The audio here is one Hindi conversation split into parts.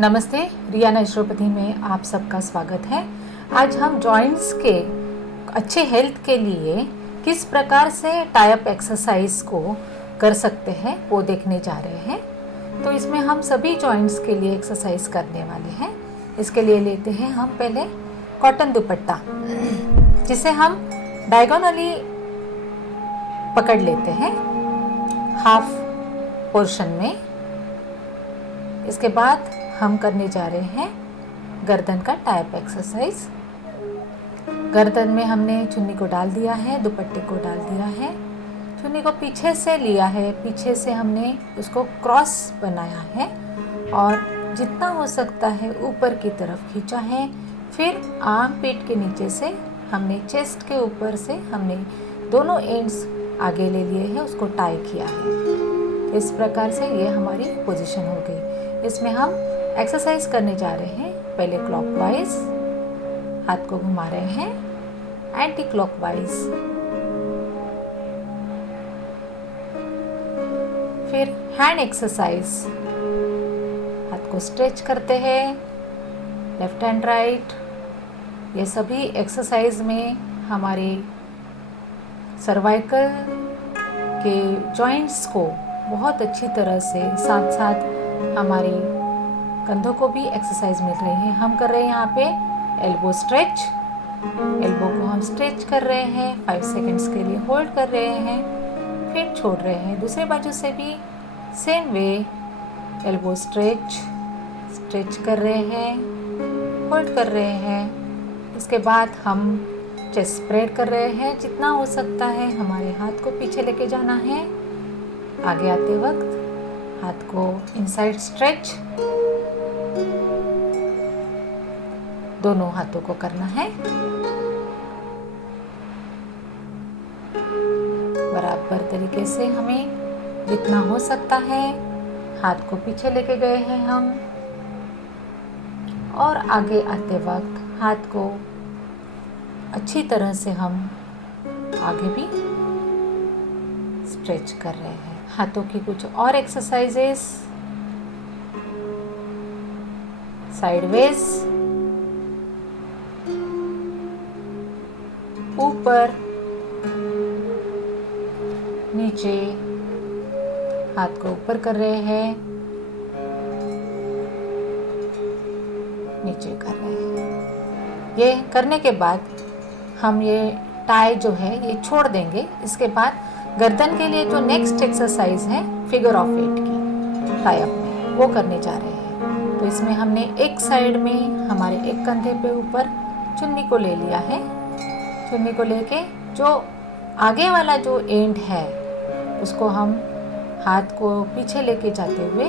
नमस्ते, रिया नेचुरोपैथी में आप सबका स्वागत है। आज हम जॉइंट्स के अच्छे हेल्थ के लिए किस प्रकार से टाई अप एक्सरसाइज को कर सकते हैं वो देखने जा रहे हैं। तो इसमें हम सभी जॉइंट्स के लिए एक्सरसाइज करने वाले हैं। इसके लिए लेते हैं हम पहले कॉटन दुपट्टा, जिसे हम डायगोनली पकड़ लेते हैं हाफ पोर्शन में। इसके बाद हम करने जा रहे हैं गर्दन का टाई अप एक्सरसाइज। गर्दन में हमने चुन्नी को डाल दिया है, दुपट्टे को डाल दिया है, चुन्नी को पीछे से लिया है, पीछे से हमने उसको क्रॉस बनाया है और जितना हो सकता है ऊपर की तरफ खींचा है। फिर आर्म पीठ के नीचे से हमने चेस्ट के ऊपर से हमने दोनों एंड्स आगे ले लिए हैं, उसको टाई किया है। इस प्रकार से ये हमारी पोजीशन हो गई। इसमें हम एक्सरसाइज करने जा रहे हैं। पहले क्लॉकवाइज हाथ को घुमा रहे हैं, एंटी क्लॉकवाइज, फिर हैंड एक्सरसाइज, हाथ को स्ट्रेच करते हैं लेफ्ट एंड राइट। ये सभी एक्सरसाइज में हमारे सर्वाइकल के जॉइंट्स को बहुत अच्छी तरह से, साथ साथ हमारे कंधों को भी एक्सरसाइज मिल रही है। हम कर रहे हैं यहाँ पे एल्बो स्ट्रेच। एल्बो को हम स्ट्रेच कर रहे हैं, 5 सेकंड्स के लिए होल्ड कर रहे हैं, फिर छोड़ रहे हैं। दूसरे बाजू से भी same way, elbow stretch, stretch कर रहे हैं, होल्ड कर रहे हैं। इसके बाद हम चेस्ट स्प्रेड कर रहे हैं। जितना हो सकता है हमारे हाथ को पीछे लेके जाना है। आगे आते वक्त हाथ को इनसाइड स्ट्रेच, दोनों हाथों को करना है। बराबर तरीके से हमें जितना हो सकता है हाथ को पीछे लेके गए हैं हम, और आगे आते वक्त हाथ को अच्छी तरह से हम आगे भी स्ट्रेच कर रहे हैं। हाथों की कुछ और एक्सरसाइजेस, साइडवेज, ऊपर नीचे, हाथ को ऊपर कर रहे हैं, नीचे कर रहे हैं। ये करने के बाद हम ये टाई जो है ये छोड़ देंगे। इसके बाद गर्दन के लिए जो नेक्स्ट एक्सरसाइज है फिगर ऑफ 8 की टाई अप में, वो करने जा रहे हैं। तो इसमें हमने एक साइड में हमारे एक कंधे पे ऊपर चुन्नी को ले लिया है। चुन्नी को लेके जो आगे वाला जो एंड है उसको हम हाथ को पीछे लेके जाते हुए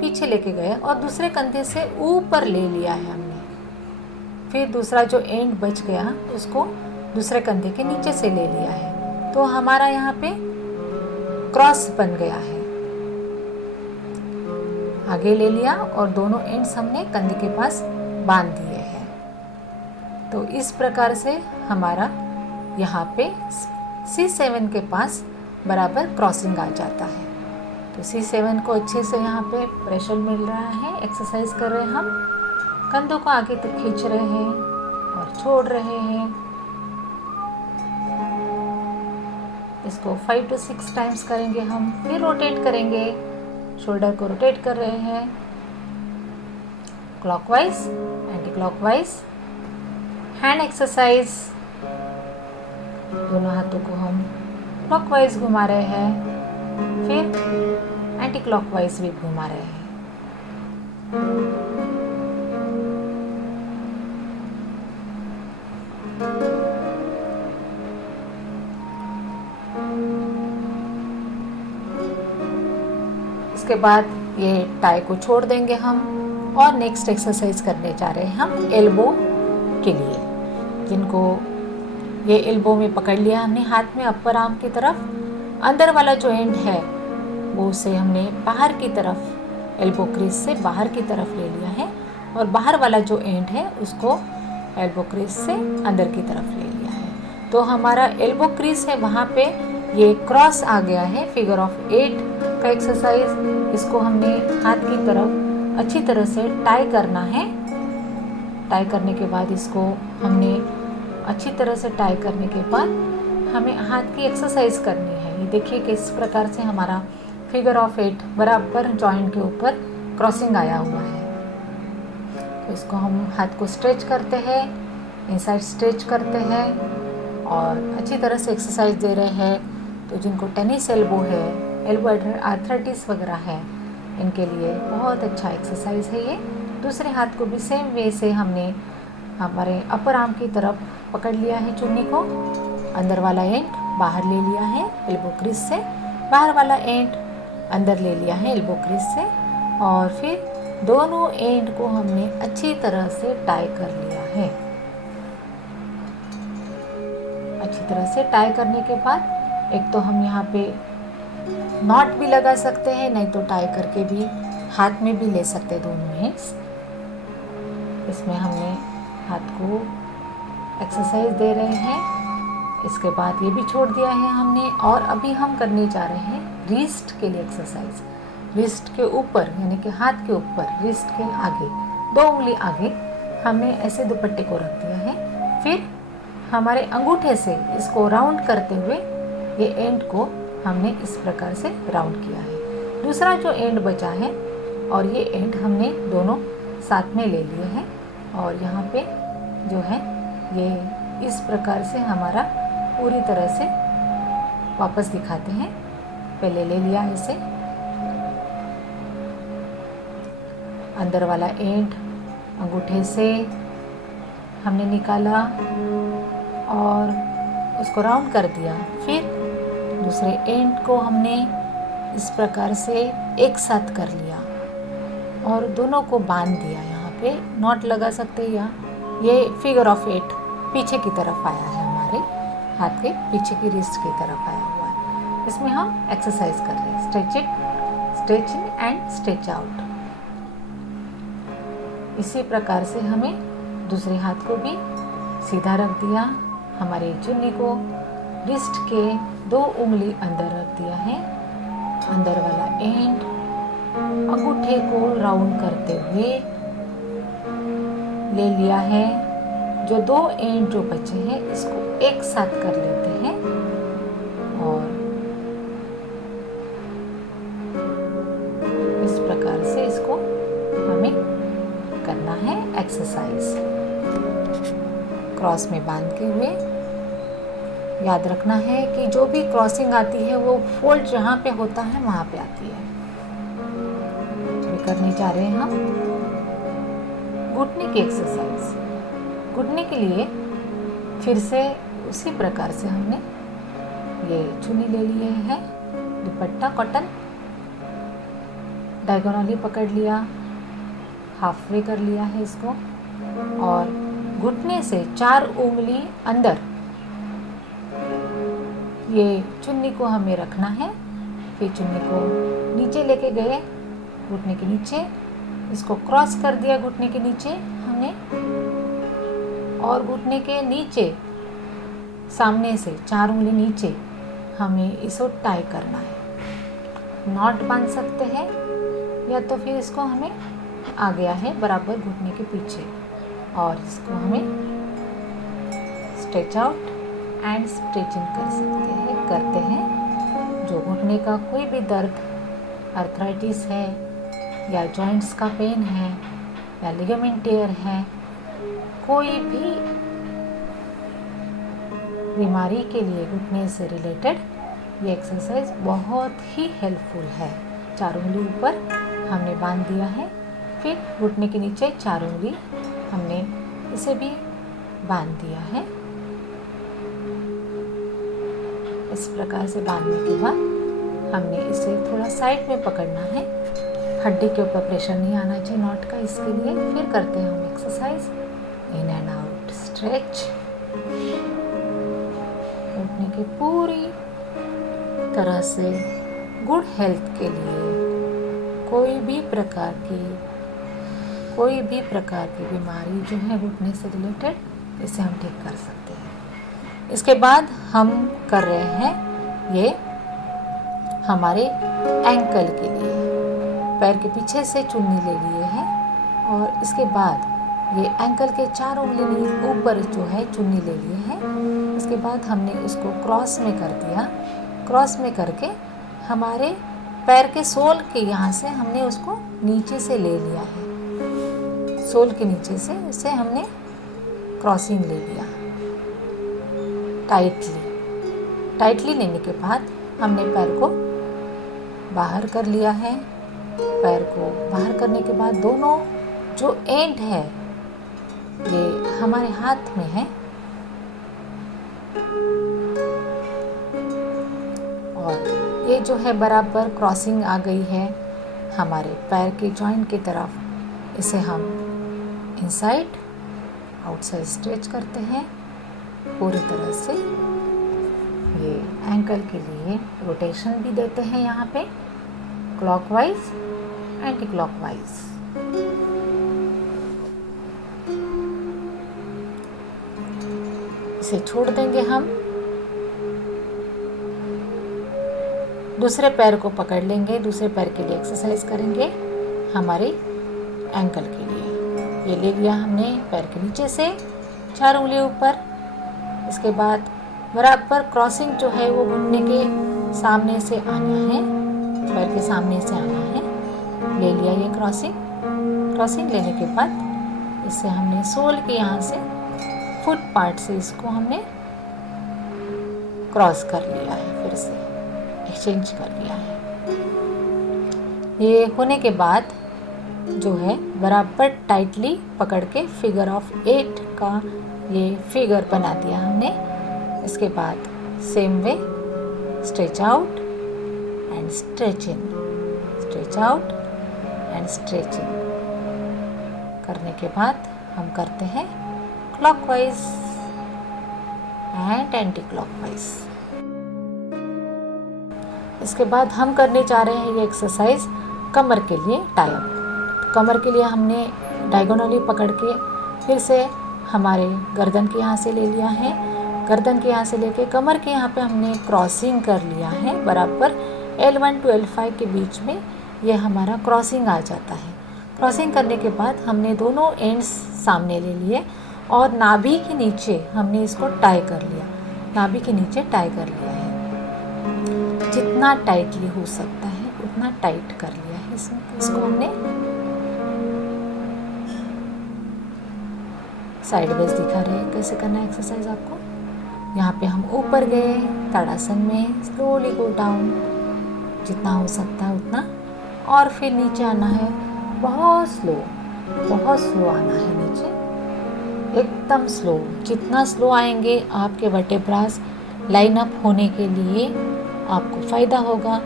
पीछे लेके गए और दूसरे कंधे से ऊपर ले लिया है हमने। फिर दूसरा जो एंड बच गया उसको दूसरे कंधे के नीचे से ले लिया है। तो हमारा यहाँ पे क्रॉस बन गया है। आगे ले लिया और दोनों एंड्स हमने कंधे के पास बांध दिए हैं। तो इस प्रकार से हमारा यहाँ पे C7 के पास बराबर क्रॉसिंग आ जाता है। तो C7 को अच्छे से यहाँ पे प्रेशर मिल रहा है। एक्सरसाइज कर रहे हैं हम, कंधों को आगे तक खींच रहे हैं और छोड़ रहे हैं। इसको 5 to 6 टाइम्स करेंगे हम। फिर रोटेट करेंगे, शोल्डर को रोटेट कर रहे हैं clockwise, anti clockwise. Hand exercise, दोनों हाथों को हम क्लॉकवाइज घुमा रहे हैं, फिर एंटी क्लॉकवाइज भी घुमा रहे हैं। इसके बाद ये टाई को छोड़ देंगे हम और नेक्स्ट एक्सरसाइज करने जा रहे हैं हम एल्बो के लिए। जिनको ये एल्बो में पकड़ लिया हमने हाथ में अपर आर्म की तरफ, अंदर वाला जो एंड है वो उसे हमने बाहर की तरफ, एल्बो क्रीज से बाहर की तरफ ले लिया है और बाहर वाला जो एंड है उसको एल्बो क्रीज से अंदर की तरफ ले लिया है। तो हमारा एल्बो क्रीज है वहाँ पे ये क्रॉस आ गया है, फिगर ऑफ 8 का एक्सरसाइज। इसको हमने हाथ की तरफ अच्छी तरह से टाई करना है। टाई करने के बाद इसको हमने अच्छी तरह से टाई करने के बाद हमें हाथ की एक्सरसाइज करनी है। ये देखिए किस प्रकार से हमारा फिगर ऑफ 8 बराबर जॉइंट के ऊपर क्रॉसिंग आया हुआ है। तो इसको हम हाथ को स्ट्रेच करते हैं, इनसाइड स्ट्रेच करते हैं और अच्छी तरह से एक्सरसाइज दे रहे हैं। तो जिनको टेनिस एल्बो है, एल्बो आर्थराइटिस वगैरह है, इनके लिए बहुत अच्छा एक्सरसाइज है ये। दूसरे हाथ को भी सेम वे से हमने हमारे अपर आर्म की तरफ पकड़ लिया है चुन्नी को, अंदर वाला एंड बाहर ले लिया है एल्बो क्रीज से, बाहर वाला एंड अंदर ले लिया है एल्बो क्रीज से, और फिर दोनों एंड को हमने अच्छी तरह से टाई कर लिया है। अच्छी तरह से टाई करने के बाद एक तो हम यहाँ पे नॉट भी लगा सकते हैं, नहीं तो टाई करके भी हाथ में भी ले सकते हैं दोनों हैंड्स। इसमें हमने हाथ को एक्सरसाइज दे रहे हैं। इसके बाद ये भी छोड़ दिया है हमने, और अभी हम करने जा रहे हैं रिस्ट के लिए एक्सरसाइज। रिस्ट के ऊपर यानी कि हाथ के ऊपर, रिस्ट के आगे 2 उंगली आगे हमने ऐसे दुपट्टे को रख दिया है। फिर हमारे अंगूठे से इसको राउंड करते हुए ये एंड को हमने इस प्रकार से राउंड किया है। दूसरा जो एंड बचा है और ये एंड हमने दोनों साथ में ले लिए हैं, और यहाँ पे जो है ये इस प्रकार से हमारा पूरी तरह से वापस दिखाते हैं। पहले ले लिया इसे, अंदर वाला एंड अंगूठे से हमने निकाला और उसको राउंड कर दिया। फिर दूसरे एंड को हमने इस प्रकार से एक साथ कर लिया और दोनों को बांध दिया। यहाँ पे नॉट लगा सकते हैं, या ये फिगर ऑफ 8 पीछे की तरफ आया है, हमारे हाथ के पीछे की रिस्ट की तरफ आया हुआ है। इसमें हम एक्सरसाइज कर रहे हैं, stretch in and stretch out. इसी प्रकार से हमें दूसरे हाथ को भी सीधा रख दिया, हमारी चुन्नी को रिस्ट के 2 उंगली अंदर रख दिया है, अंदर वाला एंड अंगूठे को राउंड करते हुए ले लिया है। जो 2 एंड जो बचे हैं इसको एक साथ कर लेते हैं और इस प्रकार से इसको हमें करना है एक्सरसाइज। क्रॉस में बांध के हुए याद रखना है कि जो भी क्रॉसिंग आती है वो फोल्ड जहाँ पे होता है वहाँ पे आती है। करने जा रहे हैं हम घुटने की एक्सरसाइज। घुटने के लिए फिर से उसी प्रकार से हमने ये चुन्नी ले लिए है, दुपट्टा कॉटन डायगोनली पकड़ लिया, हाफ वे कर लिया है इसको, और घुटने से 4 उंगली अंदर ये चुन्नी को हमें रखना है। फिर चुन्नी को नीचे लेके गए, घुटने के नीचे इसको क्रॉस कर दिया घुटने के नीचे हमने, और घुटने के नीचे सामने से 4 उंगली नीचे हमें इसको टाई करना है। नॉट बांध सकते हैं, या तो फिर इसको हमें आ गया है बराबर घुटने के पीछे, और इसको हमें स्ट्रेच आउट एंड स्ट्रेचिंग कर सकते हैं, करते हैं। जो घुटने का कोई भी दर्द, आर्थराइटिस है या जॉइंट्स का पेन है या लिगामेंट टेयर है, कोई भी बीमारी के लिए घुटने से रिलेटेड ये एक्सरसाइज बहुत ही हेल्पफुल है। 4 उंगली ऊपर हमने बांध दिया है, फिर घुटने के नीचे 4 उंगली हमने इसे भी बांध दिया है। इस प्रकार से बांधने के बाद हमने इसे थोड़ा साइड में पकड़ना है, हड्डी के ऊपर प्रेशर नहीं आना चाहिए नॉट का, इसके लिए। फिर करते हैं हम exercise in and out stretch. घुटने की पूरी तरह से गुड हेल्थ के लिए कोई भी प्रकार की बीमारी जो है घुटने से रिलेटेड, इसे हम ठीक कर सकते हैं। इसके बाद हम कर रहे हैं ये हमारे एंकल के लिए। पैर के पीछे से चुन्नी ले लिए और इसके बाद ये एंकल के 4 उंगली ऊपर जो है चुन्नी ले लिए हैं। उसके बाद हमने उसको क्रॉस में कर दिया। क्रॉस में करके हमारे पैर के सोल के यहाँ से हमने उसको नीचे से ले लिया है। सोल के नीचे से उसे हमने क्रॉसिंग ले लिया टाइटली लेने के बाद हमने पैर को बाहर कर लिया है। पैर को बाहर करने के बाद दोनों जो एंड है ये हमारे हाथ में है और ये जो है बराबर क्रॉसिंग आ गई है हमारे पैर के जॉइंट की तरफ। इसे हम इनसाइड आउटसाइड स्ट्रेच करते हैं पूरी तरह से। ये एंकल के लिए रोटेशन भी देते हैं यहाँ पे, क्लॉकवाइज एंटी क्लॉकवाइज। इसे छोड़ देंगे हम। दूसरे पैर को पकड़ लेंगे। दूसरे पैर के लिए एक्सरसाइज करेंगे हमारे एंकल के लिए। ये ले लिया हमने पैर के नीचे से 4 उंगली ऊपर। इसके बाद बराबर क्रॉसिंग जो है वो घुटने के सामने से आना है, पैर के सामने से आना है। ले लिया ये क्रॉसिंग लेने के बाद इसे हमने सोल के यहाँ से फुट पार्ट से इसको हमने क्रॉस कर लिया है, फिर से एक्सचेंज कर लिया है। ये होने के बाद जो है बराबर टाइटली पकड़ के फिगर ऑफ 8 का ये फिगर बना दिया हमने। इसके बाद same way stretch out and stretch in, stretch out and stretch in करने के बाद हम करते हैं क्लॉकवाइज एंड एंटी क्लॉकवाइज। इसके बाद हम करने जा रहे हैं ये एक्सरसाइज कमर के लिए टाई अप। कमर के लिए हमने डायगोनली पकड़ के फिर से हमारे गर्दन के यहाँ से ले लिया है। गर्दन के यहाँ से लेके कमर के यहाँ पे हमने क्रॉसिंग कर लिया है बराबर L1 to L5 के बीच में ये हमारा क्रॉसिंग आ जाता है। क्रॉसिंग करने के बाद हमने दोनों एंड्स सामने ले लिए और नाभि के नीचे हमने इसको टाई कर लिया। नाभि के नीचे टाई कर लिया है। जितना टाइटली हो सकता है उतना टाइट कर लिया है इसको हमने। साइड वेज दिखा रहे हैं कैसे करना है एक्सरसाइज आपको। यहाँ पे हम ऊपर गए ताड़ासन में, स्लोली गो डाउन जितना हो सकता है उतना, और फिर नीचे आना है बहुत स्लो आना है नीचे, एकदम स्लो। जितना स्लो आएंगे आपके वर्टेब्रास लाइन अप होने के लिए आपको फ़ायदा होगा।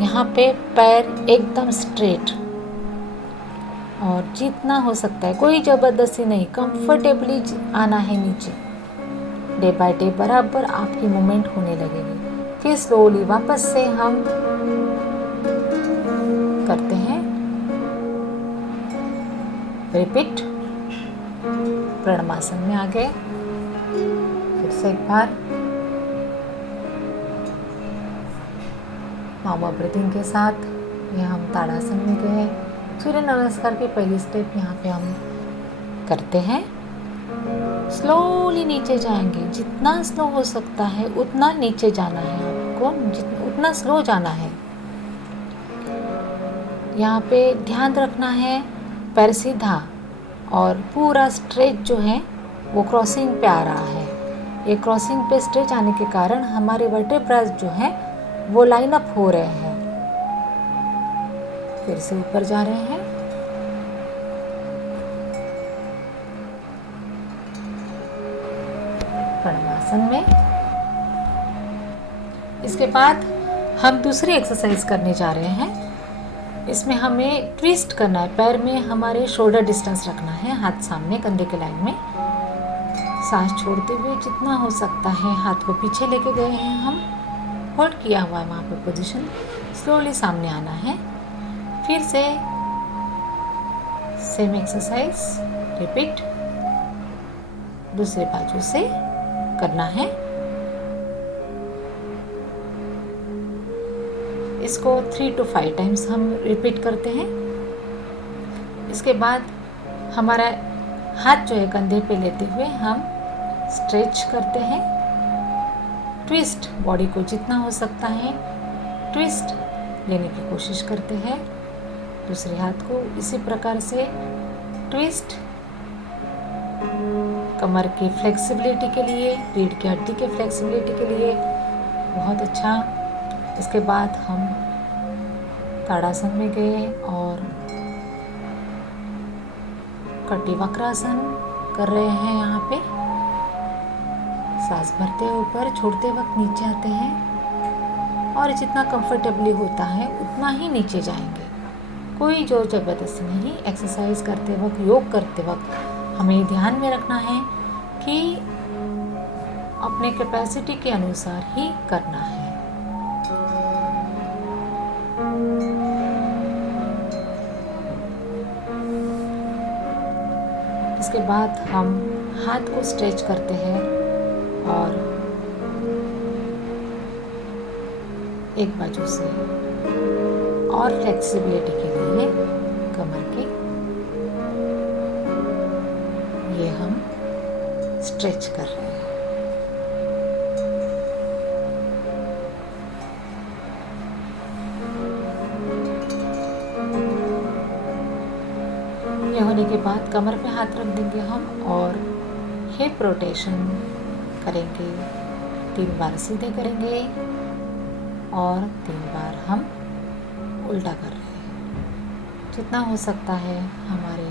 यहाँ पे पैर एकदम स्ट्रेट और जितना हो सकता है, कोई ज़बरदस्ती नहीं, कंफर्टेबली आना है नीचे। डे बाय डे बराबर आपकी मूवमेंट होने लगेगी। फिर स्लोली वापस से हम करते हैं रिपीट। प्रणमासन में आ गए, फिर से एक बार नॉर्मल ब्रीथिंग के साथ ये हम ताड़ासन में गए। सूर्य नमस्कार की पहली स्टेप यहाँ पे हम करते हैं। स्लोली नीचे जाएंगे, जितना स्लो हो सकता है उतना नीचे जाना है आपको, उतना स्लो जाना है। यहाँ पे ध्यान रखना है पैर सीधा और पूरा स्ट्रेच जो है वो क्रॉसिंग पे आ रहा है। ये क्रॉसिंग पे स्ट्रेच आने के कारण हमारे वर्टेब्रास जो है वो लाइन अप हो रहे हैं। फिर से ऊपर जा रहे हैं। प्रणमासन में। इसके बाद हम दूसरी एक्सरसाइज करने जा रहे हैं। इसमें हमें ट्विस्ट करना है। पैर में हमारे शोल्डर डिस्टेंस रखना है, हाथ सामने कंधे के लाइन में। सांस छोड़ते हुए जितना हो सकता है हाथ को पीछे लेके गए हैं हम, होल्ड किया हुआ है वहाँ पे पोजीशन। स्लोली सामने आना है। फिर से सेम एक्सरसाइज रिपीट दूसरे बाजू से करना है। इसको 3 to 5 टाइम्स हम रिपीट करते हैं। इसके बाद हमारा हाथ जो है कंधे पे लेते हुए हम स्ट्रेच करते हैं। ट्विस्ट, बॉडी को जितना हो सकता है ट्विस्ट लेने की कोशिश करते हैं। दूसरे हाथ को इसी प्रकार से ट्विस्ट, कमर की फ्लेक्सिबिलिटी के लिए, रीढ़ की हड्डी के फ्लेक्सिबिलिटी के लिए बहुत अच्छा। इसके बाद हम ताड़ासन में गए और कटी वक्रासन कर रहे हैं। यहाँ पे सांस भरते हुए ऊपर, छोड़ते वक्त नीचे आते हैं और जितना कंफर्टेबली होता है उतना ही नीचे जाएंगे। कोई जोर जबरदस्ती नहीं। एक्सरसाइज करते वक्त, योग करते वक्त हमें ध्यान में रखना है कि अपने कैपेसिटी के अनुसार ही करना है। इसके बाद हम हाथ को स्ट्रेच करते हैं और एक बाजू से और फ्लेक्सिबिलिटी के लिए कमर के ये हम स्ट्रेच कर रहे हैं। ये होने के बाद कमर पे हाथ रख देंगे हम और हिप रोटेशन करेंगे। 3 बार सीधे करेंगे और 3 बार हम उल्टा कर रहे हैं। जितना हो सकता है हमारे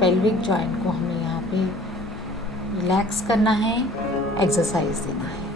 पेल्विक जॉइंट को हमें यहाँ पे रिलैक्स करना है, एक्सरसाइज देना है।